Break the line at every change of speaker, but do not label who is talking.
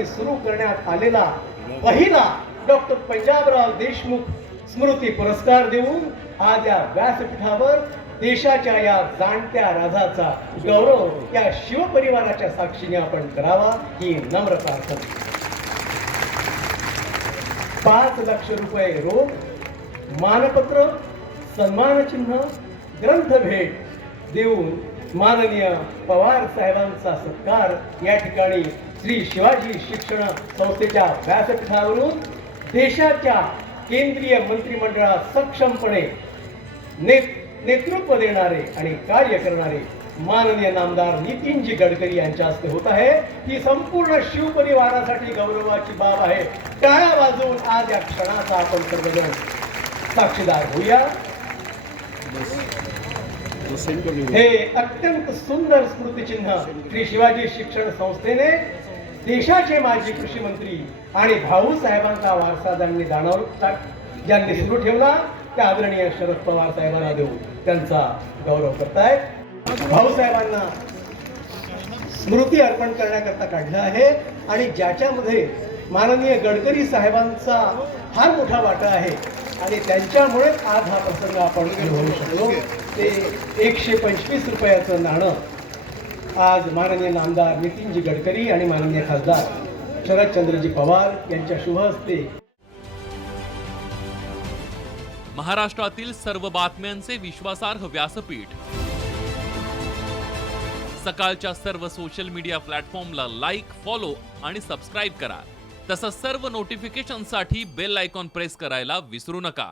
साली सुरू करण्यात आलेला पहिला डॉक्टर पंजाबराव देशमुख स्मृती पुरस्कार देऊन आज या व्यासपीठावर देशाच्या या जाणत्या राजाचा गौरव या शिवपरिवाराच्या साक्षीने आपण करावा ही नम्र प्रार्थना. पाच लक्ष रुपये रोख मानपत्र सन्मानचिन्ह ग्रंथ भेट देऊन माननीय पवार साहेबांचा सत्कार. या ठिकाणी श्री शिवाजी शिक्षण संस्थेच्या व्यासपीठावरून देशाच्या केंद्रीय मंत्रिमंडळात सक्षमपणे ने नेतृत्व देणारे आणि कार्य करणारे माननीय नामदार नितीनजी गडकरी यांच्या हस्ते होत आहे. ही संपूर्ण शिवपरिवारासाठी गौरवाची बाब आहे. टाळ्या वाजवून आज या क्षणाचा आपण सर्वजण साक्षीदार होऊया. हे अत्यंत सुंदर स्मृतिचिन्ह श्री शिवाजी शिक्षण संस्थेने देशाचे माजी कृषी मंत्री आणि भाऊ साहेबांचा वारसा ज्यांनी जाणव ज्यांनी सुरू ठेवला त्या आदरणीय शरद पवार साहेबांना देऊन त्यांचा गौरव करतायत भाऊ साहेबांना स्मृती अर्पण करण्याकरता काढलं आहे आणि ज्याच्यामध्ये माननीय गडकरी साहेबांचा फार मोठा वाटा आहे आणि त्यांच्यामुळे आज हा प्रसंग आपण घेऊ शकलो ते एकशे पंचवीस रुपयाचं नाणं आज माननीय आमदार नितीनजी गडकरी आणि माननीय खासदार शरदचंद्रजी पवार यांच्या शुभ हस्ते.
महाराष्ट्रातील सर्व बातम्यांचे विश्वासार्ह व्यासपीठ. सकाळच्या सर्व सोशल मीडिया प्लॅटफॉर्मला लाईक फॉलो आणि सबस्क्राईब करा. तसंच सर्व नोटिफिकेशनसाठी बेल आयकॉन प्रेस करायला विसरू नका.